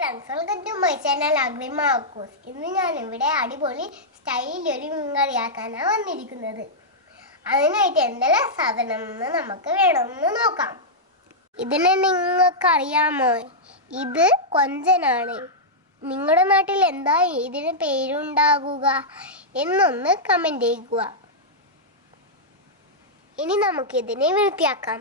Friends welcome to my channel Agrima Akkus ഇന്ന് ഞാൻ ഇവിടെ അടിപൊളി സ്റ്റൈലിൽ ഒരു മീൻകറിയാക്കാനാണ് വന്നിരിക്കുന്നത്. അതിനായിട്ട് എന്തെല്ലാം സാധനം നമുക്ക് വേണമെന്ന് നോക്കാം. ഇതിനെ നിങ്ങൾക്ക് അറിയാമോ ഇത് കൊഞ്ചനാണ്. നിങ്ങളുടെ നാട്ടിൽ എന്താ ഇതിന് പേരുണ്ടാകുക എന്നൊന്ന് കമന്റ് ചെയ്യുക. ഇനി നമുക്കിതിനെ വൃത്തിയാക്കാം.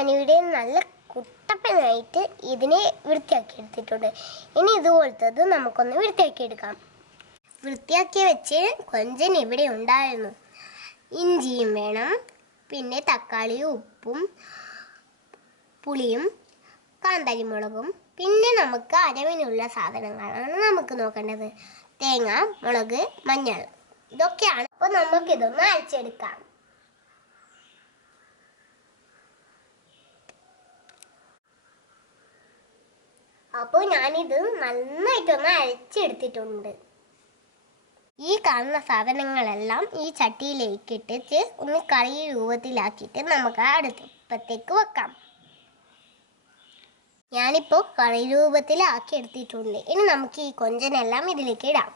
ഞാനിവിടെ നല്ല കുട്ടപ്പനായിട്ട് ഇതിനെ വൃത്തിയാക്കി എടുത്തിട്ടുണ്ട് ഇനി ഇതുപോലത്തത് നമുക്കൊന്ന് വൃത്തിയാക്കി എടുക്കാം വൃത്തിയാക്കി വെച്ച് കൊഞ്ചൻ ഇവിടെ ഉണ്ടായിരുന്നു. ഇഞ്ചിയും വേണം പിന്നെ തക്കാളിയും ഉപ്പും പുളിയും കാന്താരിമുളകും പിന്നെ നമുക്ക് അരവിനുള്ള സാധനങ്ങളാണ് നമുക്ക് നോക്കേണ്ടത്. തേങ്ങ മുളക് മഞ്ഞൾ ഇതൊക്കെയാണ്. അപ്പോൾ നമുക്കിതൊന്ന് അരച്ചെടുക്കാം. അപ്പോൾ ഞാനിത് നന്നായിട്ടൊന്ന് അരച്ചെടുത്തിട്ടുണ്ട്. ഈ കാണുന്ന സാധനങ്ങളെല്ലാം ഈ ചട്ടിയിലേക്ക് ഇട്ടിട്ട് ഒന്ന് കറി രൂപത്തിലാക്കിയിട്ട് നമുക്ക് അടുപ്പത്തേക്ക് വെക്കാം. ഞാനിപ്പോൾ കറി രൂപത്തിലാക്കി എടുത്തിട്ടുണ്ട് ഇനി നമുക്ക് ഈ കൊഞ്ചനെല്ലാം ഇതിലേക്ക് ഇടാം.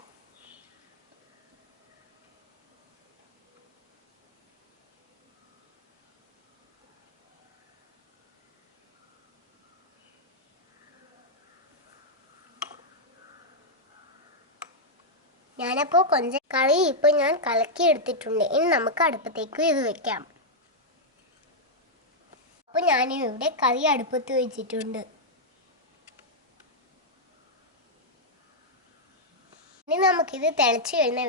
ഞാനപ്പോൾ കൊഞ്ച കളി ഇപ്പോൾ ഞാൻ കലക്കി എടുത്തിട്ടുണ്ട്. ഇനി നമുക്ക് അടുപ്പത്തേക്ക് ഇത് വെക്കാം. അപ്പോൾ ഞാൻ ഇവിടെ കറി അടുപ്പത്ത് വെച്ചിട്ടുണ്ട്. ഇനി നമുക്കിത് തിളച്ച് കഴിഞ്ഞ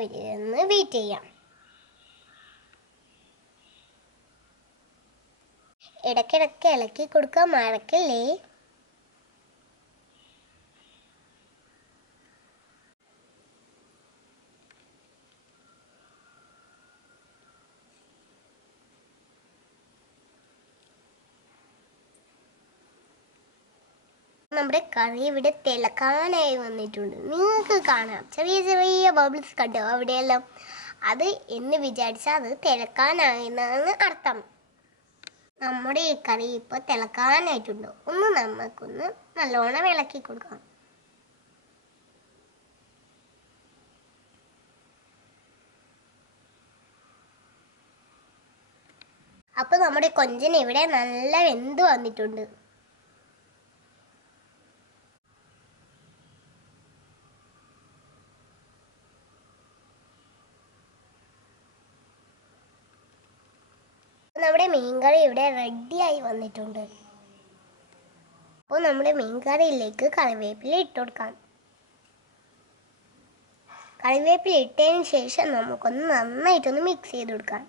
വെയിറ്റ് ചെയ്യാം. ഇടയ്ക്കിടയ്ക്ക് ഇളക്കി കൊടുക്കാൻ മറക്കല്ലേ നമ്മുടെ കറി ഇവിടെ തിളക്കാനായി വന്നിട്ടുണ്ട്. നിങ്ങൾക്ക് കാണാം. ചെറിയ ചെറിയ ബബിൾസ് കണ്ടോ അവിടെയെല്ലാം? അത് എന്ന് വിചാരിച്ചാൽ അത് തിളക്കാനായെന്നാണ് അർത്ഥം. നമ്മുടെ ഈ കറി ഇപ്പോൾ തിളക്കാനായിട്ടുണ്ട്? ഒന്ന് നമുക്കൊന്ന് നല്ലോണം ഇളക്കി കൊടുക്കാം. അപ്പോൾ നമ്മുടെ കൊഞ്ചൻ ഇവിടെ നല്ല വെന്ത് വന്നിട്ടുണ്ട്. നമ്മുടെ മീൻകറി ഇവിടെ റെഡിയായി വന്നിട്ടുണ്ട്. അപ്പോൾ നമ്മുടെ മീൻകറിയിലേക്ക് കറിവേപ്പില ഇട്ട് കൊടുക്കാം. കറിവേപ്പില ഇട്ടതിന് ശേഷം നമുക്കൊന്ന് നന്നായിട്ടൊന്ന് മിക്സ് ചെയ്ത് കൊടുക്കാം.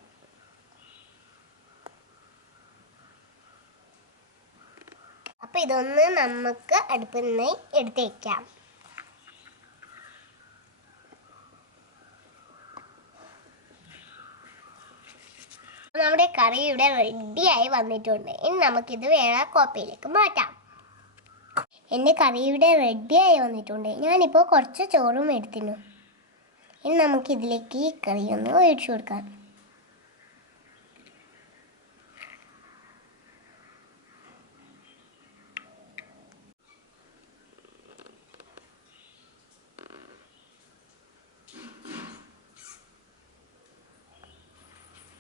അപ്പോൾ ഇതൊന്ന് നമുക്ക് അടുപ്പിൽ നിന്ന് എടുത്ത് നമ്മുടെ കറി ഇവിടെ റെഡിയായി വന്നിട്ടുണ്ട്. ഇനി നമുക്കിത് വേറെ കോപ്പയിലേക്ക് മാറ്റാം. എന്റെ കറി ഇവിടെ റെഡിയായി വന്നിട്ടുണ്ട്. ഞാനിപ്പോൾ കുറച്ച് ചോറും എടുത്തിരുന്നു. ഇനി നമുക്കിതിലേക്ക് ഈ കറി ഒന്ന് ഒഴിച്ചു കൊടുക്കാം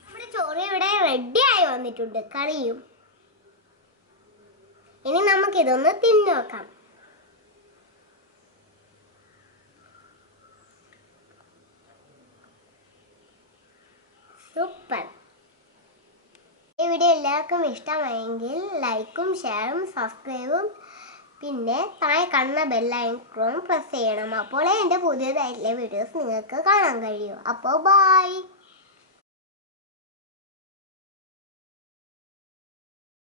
നമ്മുടെ ചോറ് ഇവിടെ റെഡി ആയി വന്നിട്ടുണ്ട്. കറിയും ഇനി നമുക്ക് ഇതൊന്ന് തിന്നു നോക്കാം. സൂപ്പർ. ഈ വീഡിയോ എല്ലാവർക്കും ഇഷ്ടമായെങ്കിൽ ലൈക്കും ഷെയറും സബ്സ്ക്രൈബും പിന്നെ താഴെ കാണുന്ന ബെല്ലൈക്കണും പ്രസ് ചെയ്യണം. അപ്പോൾ എന്റെ പുതിയതായിട്ടുള്ള വീഡിയോസ് നിങ്ങൾക്ക് കാണാൻ കഴിയും. അപ്പോൾ ബായ്